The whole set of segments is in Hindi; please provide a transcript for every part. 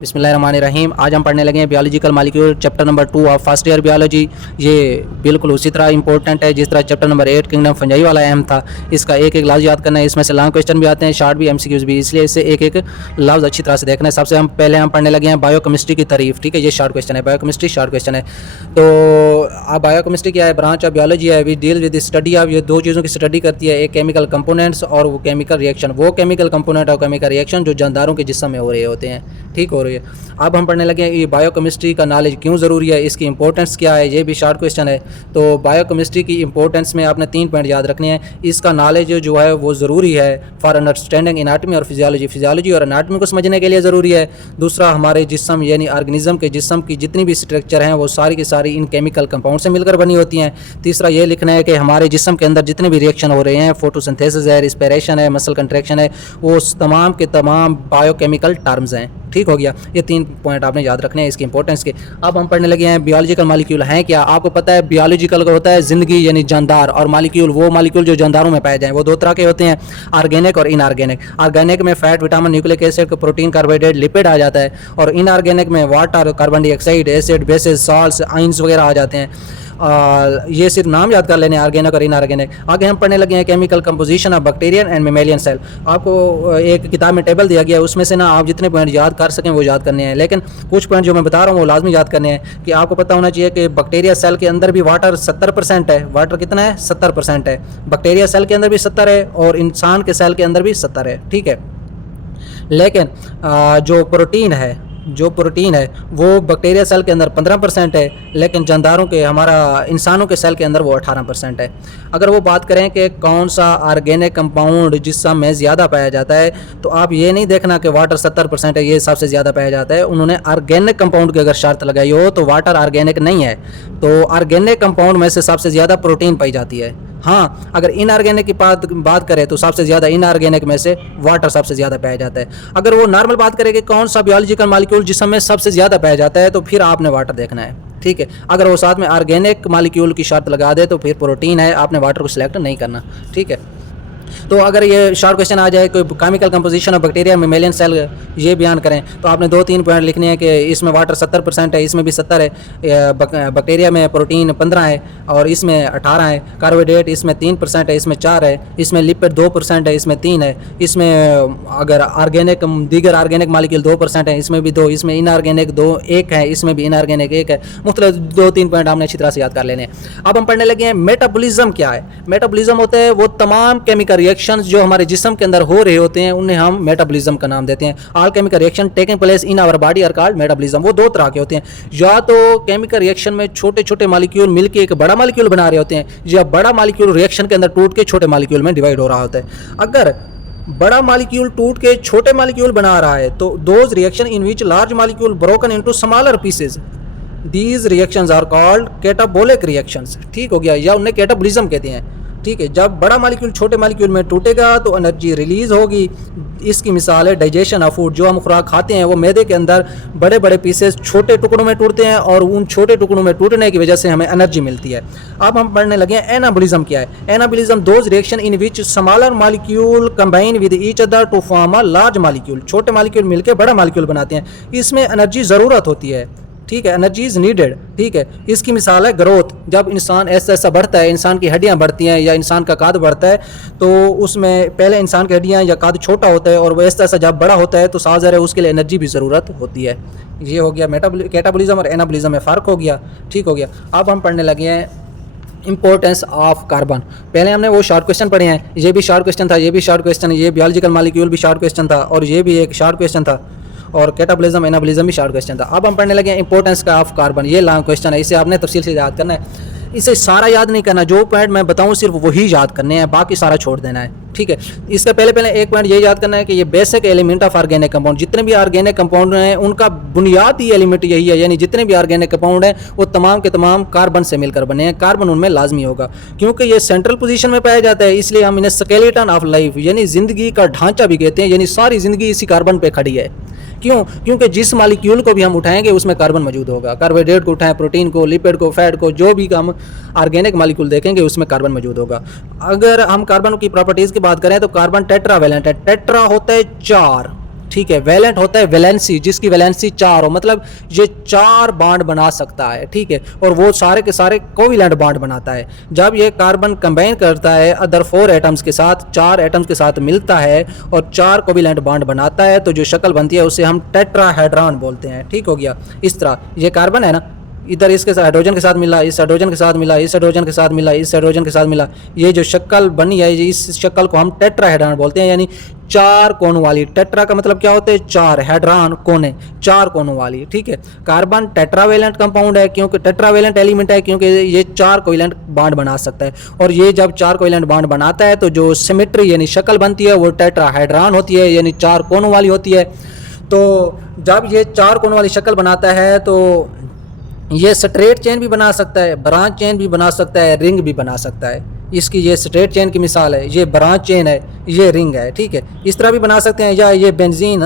बिस्मिल्लाहिर्रहमानिर्रहीम। आज हम पढ़ने लगे हैं biological molecule chapter number 2 of first year biology. ये बिल्कुल उसी तरह इंपॉर्टेंट है जिस तरह चैप्टर नंबर 8 किंगडम फंजाई वाला अहम था। इसका एक एक लफ्ज़ याद करना है। इसमें से लॉन्ग क्वेश्चन भी आते हैं, शॉर्ट भी, एमसीक्यूज भी, इसलिए इसे एक एक लफ्ज़ अच्छी तरह से देखना है। सबसे पहले हम पढ़ने लगे हैं बायोकेमिस्ट्री की तारीफ। ठीक है, ये शॉर्ट क्वेश्चन है, बायोकेमिस्ट्री शॉर्ट क्वेश्चन है। तो अब बायोकेमिस्ट्री क्या है? ब्रांच ऑफ बियोलॉजी है, we deal with study of, ये दो चीज़ों की स्टडी करती है, एक केमिकल कंपोनेंट्स और वो केमिकल रिएक्शन, वो केमिकल कंपोनेंट और केमिकल रिएक्शन जो जानदारों के जिस्म में हो रहे होते हैं। ठीक हो रही है। अब हम पढ़ने लगे हैं ये बायोकेमिस्ट्री का नॉलेज क्यों ज़रूरी है, इसकी इंपॉर्टेंस क्या है, ये भी शॉर्ट क्वेश्चन है। तो बायोकेमिस्ट्री की इंपॉर्टेंस में आपने 3 पॉइंट याद रखने हैं। इसका नॉलेज जो है वो ज़रूरी है फॉर अंडरस्टैंडिंग एनाटमी और फिजियोलॉजी, फिजियोलॉजी और एनाटमी को समझने के लिए ज़रूरी है। दूसरा, हमारे जिस्म यानी ऑर्गेनिज्म के जिस्म की जितनी भी स्ट्रक्चर हैं वो सारी की सारी इन केमिकल कंपाउंड से मिलकर बनी होती हैं। तीसरा ये लिखना है कि हमारे जिस्म के अंदर जितने भी रिएक्शन हो रहे हैं, फोटोसिंथेसिस है, रिस्पिरेशन है, मसल कंट्रैक्शन है, वो तमाम के तमाम बायोकेमिकल टर्म्स हैं। ठीक हो गया। ये 3 पॉइंट आपने याद रखने हैं इसकी इंपॉर्टेंस के। अब हम पढ़ने लगे हैं बियोलॉजिकल मॉलिक्यूल हैं क्या। आपको पता है बियोलॉजिकल का होता है ज़िंदगी यानी जानदार, और मॉलिक्यूल वो मॉलिक्यूल जो जानदारों में पाए जाएं। वो 2 तरह के होते हैं, ऑर्गेनिक और इनऑर्गेनिक। ऑर्गेनिक में fat, vitamin, nucleic acid, protein, carbohydrate, lipid आ जाता है, और इनऑर्गेनिक में water, carbon dioxide, acid, bases, salts, ions वगैरह आ जाते हैं। ये सिर्फ नाम याद कर लेने, ऑर्गेनिक और इनऑर्गेनिक। आगे हम पढ़ने लगे हैं chemical composition of bacterial and mammalian cell. आपको एक किताब में टेबल दिया गया है, उसमें से ना आप जितने पॉइंट याद कर सकें वो याद करने हैं, लेकिन कुछ पॉइंट जो मैं बता रहा हूँ वो लाजमी याद करने हैं। कि आपको पता होना चाहिए कि बैक्टीरिया सेल के अंदर भी वाटर 70% है। वाटर कितना है? 70% है। बैक्टीरिया सेल के अंदर भी 70 है और इंसान के सेल के अंदर भी 70 है। ठीक है, लेकिन जो प्रोटीन है वो बैक्टीरिया सेल के अंदर 15% है, लेकिन जानदारों के, हमारा इंसानों के सेल के अंदर वो 18% है। अगर वो बात करें कि कौन सा ऑर्गेनिक कंपाउंड जिसम में ज़्यादा पाया जाता है, तो आप ये नहीं देखना कि वाटर 70% है ये सबसे ज़्यादा पाया जाता है। उन्होंने ऑर्गेनिक कंपाउंड की अगर शर्त लगाई हो तो वाटर ऑर्गेनिक नहीं है, तो ऑर्गेनिक कंपाउंड में से सबसे ज़्यादा प्रोटीन पाई जाती है। हाँ, अगर इनऑर्गेनिक की बात करें तो सबसे ज़्यादा इनऑर्गेनिक में से वाटर सबसे ज़्यादा पाया जाता है। अगर वो नॉर्मल बात करें कि कौन सा बियोलॉजिकल मॉलिक्यूल जिसम में सबसे ज़्यादा पाया जाता है, तो फिर आपने वाटर देखना है। ठीक है, अगर वो साथ में ऑर्गेनिक मॉलिक्यूल की शर्त लगा दे तो फिर प्रोटीन है, आपने वाटर को सिलेक्ट नहीं करना। ठीक है, तो अगर ये शॉर्ट क्वेश्चन आ जाए कोई chemical composition of bacteria mammalian cell ये बयान करें, तो आपने 2-3 पॉइंट लिखने हैं कि इसमें वाटर 70% है, इसमें भी 70 है, बैक्टीरिया में प्रोटीन 15 है और इसमें 18 है, कार्बोहाइड्रेट इसमें 3% है, इसमें 4 है, इसमें लिपिड 2% है, इसमें 3 है, इसमें अगर ऑर्गेनिक दीगर ऑर्गेनिक मॉलिक्यूल 2% है, इसमें भी 2, इसमें इनऑर्गेनिक 1 है, इसमें भी इनऑर्गेनिक 1 है। मुख्तलिफ 2-3 पॉइंट आपने अच्छी तरह से याद कर लेने हैं। अब हम पढ़ने लगे हैं मेटाबॉलिज्म क्या है। मेटाबॉलिज्म होता है वो तमाम केमिकल रिएक्शंस जो हमारे जिस्म के अंदर हो रहे होते हैं उन्हें हम मेटाबॉलिज्म का नाम देते हैं। All chemical reaction taking place in our body are called metabolism. वो 2 तरह के होते हैं, या तो केमिकल रिएक्शन में छोटे छोटे मॉलिक्यूल मिलकर एक बड़ा मॉलिक्यूल बना रहे होते हैं, या बड़ा मॉलिक्यूल रिएक्शन के अंदर टूट के छोटे मॉलिक्यूल में डिवाइड हो रहा होता है। अगर बड़ा मॉलिक्यूल टूट के छोटे मॉलिक्यूल बना रहा है तो those reaction in which large molecule broken into smaller pieces, these reactions are called catabolic reactions. ठीक हो गया, या उन्हें कैटाबॉलिज्म कहते हैं। ठीक है, जब बड़ा मॉलिक्यूल छोटे मॉलिक्यूल में टूटेगा तो एनर्जी रिलीज होगी। इसकी मिसाल है डाइजेशन ऑफ फूड। जो हम खुराक खाते हैं वो मैदे के अंदर बड़े बड़े पीसेस छोटे टुकड़ों में टूटते हैं और उन छोटे टुकड़ों में टूटने की वजह से हमें एनर्जी मिलती है। अब हम पढ़ने लगे हैं एनाबॉलिज्म क्या है। Anabolism those reaction in which smaller molecule combine with each other to form a large molecule. छोटे मॉलिक्यूल मिलकर बड़ा मॉलिक्यूल बनाते हैं, इसमें एनर्जी ज़रूरत होती है। ठीक है, एनर्जी इज नीडेड। ठीक है, इसकी मिसाल है ग्रोथ। जब इंसान ऐसा ऐसा बढ़ता है, इंसान की हड्डियां बढ़ती हैं या इंसान का कद बढ़ता है, तो उसमें पहले इंसान की हड्डियां या कद छोटा होता है और वो ऐसा ऐसा जब बड़ा होता है तो साज़ है उसके लिए एनर्जी भी ज़रूरत होती है। ये हो गया कैटाबॉलिज्म और एनाबॉलिज्म में फ़र्क हो गया। ठीक हो गया। अब हम पढ़ने लगे हैं इंपॉर्टेंस ऑफ कार्बन। पहले हमने वो शॉर्ट क्वेश्चन पढ़े हैं, ये भी शॉर्ट क्वेश्चन था, ये भी शॉर्ट क्वेश्चन, ये बियोलॉजिकल मॉलिक्यूल भी शॉर्ट क्वेश्चन था और ये भी एक शॉर्ट क्वेश्चन था, और कैटाबॉलिज्म एनाबॉलिज्म भी शॉर्ट क्वेश्चन था। अब हम पढ़ने लगे इंपॉर्टेंस का ऑफ कार्बन। ये लॉन्ग क्वेश्चन है, इसे आपने तफसील से याद करना है। इसे सारा याद नहीं करना, जो पॉइंट मैं बताऊं सिर्फ वही याद करने हैं, बाकी सारा छोड़ देना है। ठीक है, इससे पहले एक पॉइंट ये याद करना है कि ये basic element of organic compound, जितने भी ऑर्गेनिक कंपाउंड हैं उनका बुनियादी एलिमेंट यही है, यानी जितने भी ऑर्गेनिक कंपाउंड हैं वो तमाम के तमाम कार्बन से मिलकर बने हैं। कार्बन उनमें लाजमी होगा क्योंकि ये सेंट्रल पोजीशन में पाया जाता है, इसलिए हम इन्हें स्केलेटन ऑफ लाइफ यानी ज़िंदगी का ढांचा भी कहते हैं, यानी सारी ज़िंदगी इसी कार्बन पर खड़ी है। क्यों? क्योंकि जिस मॉलिक्यूल को भी हम उठाएंगे उसमें कार्बन मौजूद होगा। कार्बोहाइड्रेट को उठाएं, प्रोटीन को, लिपिड को, फैट को, जो भी हम ऑर्गेनिक मॉलिक्यूल देखेंगे उसमें कार्बन मौजूद होगा। अगर हम कार्बन की प्रॉपर्टीज़ की बात करें तो कार्बन टेट्रावैलेंट है। टेट्रा होता है 4, ठीक है। वैलेंट होता है वैलेंसी, जिसकी वैलेंसी 4 हो, मतलब ये 4 बॉन्ड बना सकता है, ठीक है। और वो सारे के सारे कोविलेंट बॉन्ड बनाता है। जब ये कार्बन कंबाइन करता है अदर 4 एटम्स के साथ, 4 एटम्स के साथ मिलता है और 4 कोविलेंट बॉन्ड बनाता है, तो जो शक्ल बनती है उसे हम टेट्राहेड्रॉन बोलते हैं, ठीक हो गया। इस तरह ये कार्बन है ना, इधर इसके साथ हाइड्रोजन के साथ मिला, इस हाइड्रोजन के साथ मिला, इस हाइड्रोजन के साथ मिला, इस हाइड्रोजन के साथ मिला, ये जो शक्ल बनी है इस शक्ल को हम टेट्राहेड्रॉन बोलते हैं, यानी 4 कोनों वाली। टेट्रा का मतलब क्या होता है? 4, हेड्रॉन कोने, 4 कोनों वाली, ठीक है। कार्बन टेट्रावेलेंट कंपाउंड है, क्योंकि टेट्रावेलेंट एलिमेंट है, क्योंकि ये 4 कोवेलेंट बॉन्ड बना सकता है। और ये जब 4 कोवेलेंट बॉन्ड बनाता है तो जो सिमेट्री यानी शक्ल बनती है वो टेट्राहेड्रॉन होती है, यानी 4 कोनों वाली होती है। तो जब ये 4 कोनों वाली शक्ल बनाता है तो ये स्ट्रेट चेन भी बना सकता है, ब्रांच चेन भी बना सकता है, रिंग भी बना सकता है। इसकी ये स्ट्रेट चेन की मिसाल है, ये ब्रांच चेन है, ये रिंग है, ठीक है। इस तरह भी बना सकते हैं, या ये बेंजीन,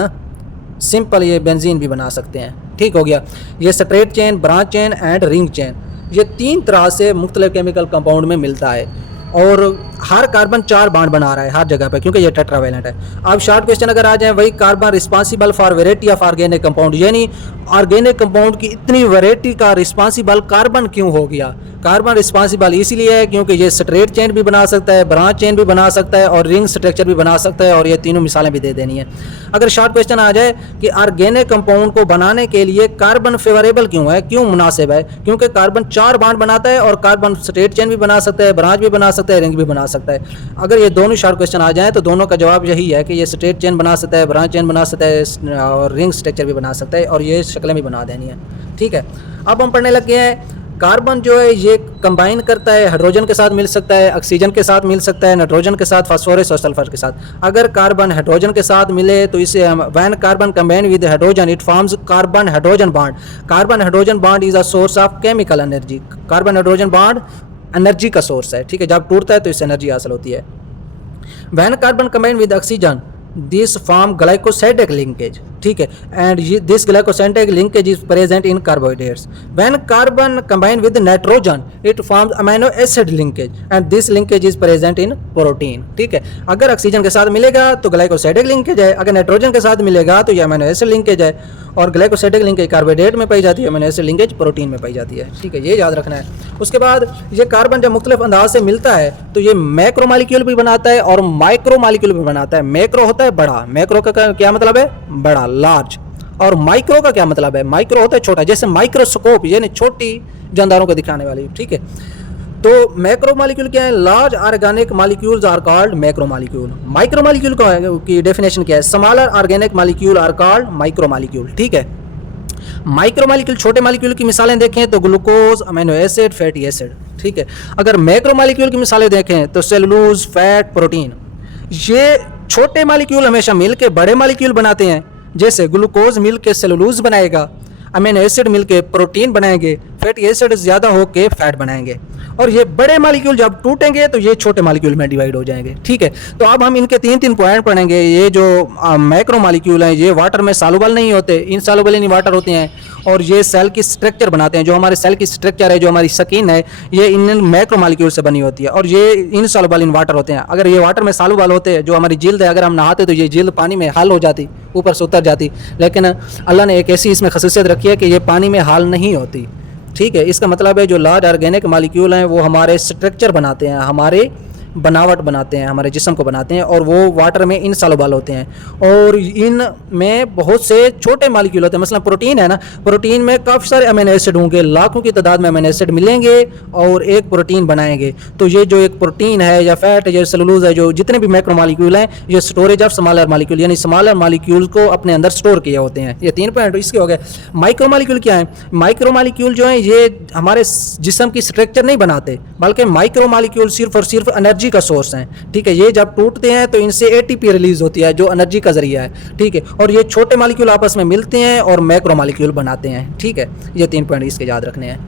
सिंपल ये बेंजीन भी बना सकते हैं, ठीक हो गया। ये straight chain, branch chain and ring chain, ये 3 तरह से मुख्तलिफ केमिकल कंपाउंड में मिलता है। और हर कार्बन 4 बॉन्ड बना रहा है हर जगह पे, क्योंकि ये टेट्रावेलेंट है। अब शॉर्ट क्वेश्चन अगर आ जाए, वही carbon responsible for variety of organic compound, यानी ऑर्गेनिक कंपाउंड की इतनी वैरायटी का रिस्पॉन्सिबल कार्बन क्यों हो गया? कार्बन रिस्पॉन्सिबल इसलिए है क्योंकि ये स्ट्रेट चेन भी बना सकता है, ब्रांच चेन भी बना सकता है और रिंग स्ट्रक्चर भी बना सकता है, और ये तीनों मिसालें भी दे देनी है। अगर शॉर्ट क्वेश्चन आ जाए कि ऑर्गेनिक कंपाउंड को बनाने के लिए कार्बन फेवरेबल क्यों है, क्यों मुनासिब है? क्योंकि कार्बन 4 बॉन्ड बनाता है और कार्बन स्ट्रेट चेन भी बना सकता है, ब्रांच भी बना सकता है, रिंग भी बना सकता है। अगर ये दोनों शॉर्ट क्वेश्चन आ जाए तो दोनों का जवाब यही है कि ये स्ट्रेट चेन बना सकता है, ब्रांच चेन बना सकता है और रिंग स्ट्रक्चर भी बना सकता है, और ये शक्लें भी बना देनी है, ठीक है। अब हम पढ़ने लग गए हैं, कार्बन जो है ये कंबाइन करता है, हाइड्रोजन के साथ मिल सकता है, ऑक्सीजन के साथ मिल सकता है, नाइट्रोजन के साथ, फास्फोरस और सल्फर के साथ। अगर कार्बन हाइड्रोजन के साथ मिले तो इसे हम when carbon combine with hydrogen it forms carbon hydrogen bond. Carbon hydrogen bond is a source of chemical energy. Carbon hydrogen bond energy का सोर्स है, ठीक है। जब टूटता है तो इससे एनर्जी हासिल होती है। When carbon combine with oxygen this form glycosidic linkage, ठीक है, and this glycosidic linkage is present in carbohydrates. When carbon combine with nitrogen it forms amino acid linkage and this linkage is present in protein, ठीक है। अगर ऑक्सीजन के साथ मिलेगा तो ग्लाइकोसाइडिक लिंकेज है, अगर नाइट्रोजन के साथ मिलेगा तो ये अमीनो एसिड लिंकेज है, और ग्लाइकोसाइडिक लिंकेज कार्बोहाइड्रेट में पाई जाती है, अमीनो एसिड लिंकेज प्रोटीन में पाई जाती है, ठीक है। ये याद रखना है। उसके बाद ये कार्बन जब मुख्तलिफ अंदाज से मिलता है तो ये मैक्रो मॉलिक्यूल भी बनाता है और माइक्रो मॉलिक्यूल भी बनाता है। मैक्रो होता है बड़ा, मैक्रो का क्या मतलब है? बड़ा, लार्ज। और माइक्रो का क्या मतलब है? माइक्रो होता है छोटा, जैसे माइक्रोस्कोप यानी छोटी जानदारों को दिखाने वाली, ठीक है। तो मैक्रो मॉलिक्यूल क्या है? Large organic molecules are called macro molecule. Micro molecule की डेफिनेशन क्या है? Smaller organic molecule are called micro molecule, ठीक है। माइक्रो मॉलिक्यूल, छोटे मॉलिक्यूल की मिसालें देखें तो glucose, amino acid, fatty acid, ठीक है। अगर मैक्रो मॉलिक्यूल की मिसालें देखें तो सेलुलोज, फैट, प्रोटीन। ये छोटे मॉलिक्यूल हमेशा मिल के बड़े मॉलिक्यूल बनाते हैं, जैसे ग्लूकोज मिल के सेलुलोज बनाएगा, अमीनो एसिड मिल के प्रोटीन बनाएंगे, फैटी एसिड ज़्यादा होके फैट बनाएंगे। और ये बड़े मॉलिक्यूल जब टूटेंगे तो ये छोटे मॉलिक्यूल में डिवाइड हो जाएंगे, ठीक है। तो अब हम इनके 3 पॉइंट पढ़ेंगे। ये जो मैक्रो मॉलिक्यूल हैं ये वाटर में सॉल्युबल नहीं होते, इनसॉल्युबल इन वाटर होते हैं, और ये सेल की स्ट्रक्चर बनाते हैं। जो हमारे सेल की स्ट्रक्चर है, जो हमारी स्किन है, ये इन मैक्रो मॉलिक्यूल से बनी होती है, और ये इनसॉल्युबल इन वाटर होते हैं। अगर ये वाटर में सॉल्युबल होते हैं, जो हमारी जिल्द है, अगर हम नहाते तो ये जिल्द पानी में हाल हो जाती, ऊपर से उतर जाती, लेकिन अल्लाह ने एक ऐसी इसमें खसूसियत रखी है कि ये पानी में हाल नहीं होती, ठीक है। इसका मतलब है जो लार्ज ऑर्गेनिक मॉलिक्यूल हैं वो हमारे स्ट्रक्चर बनाते हैं, हमारे बनावट बनाते हैं, हमारे जिस्म को बनाते हैं, और वो वाटर में इनसॉल्युबल होते हैं। और इन में बहुत से छोटे मॉलिक्यूल होते हैं। मसलन प्रोटीन है ना, प्रोटीन में काफ़ी सारे अमीनो एसिड होंगे, लाखों की तादाद में अमीनो एसिड मिलेंगे और एक प्रोटीन बनाएंगे। तो ये जो एक प्रोटीन है या फैट है या सेलुलोज है, जो जितने भी मैक्रो मॉलिक्यूल हैं, ये स्टोरेज ऑफ स्मॉलर मॉलिक्यूल, यानी स्मॉलर मॉलिक्यूल को अपने अंदर स्टोर किए होते हैं। ये 3 पॉइंट इसके हो गए। माइक्रो मॉलिक्यूल क्या है? माइक्रो मॉलिक्यूल जो है ये हमारे जिस्म की स्ट्रक्चर नहीं बनाते, बल्कि माइक्रो मॉलिक्यूल सिर्फ और सिर्फ एनर्जी का सोर्स हैं, ठीक है। ये जब टूटते हैं तो इनसे एटीपी रिलीज होती है, जो एनर्जी का जरिया है, ठीक है। और ये छोटे मॉलिक्यूल आपस में मिलते हैं और मैक्रो मॉलिक्यूल बनाते हैं, ठीक है। ये 3 पॉइंट इसके याद रखने हैं।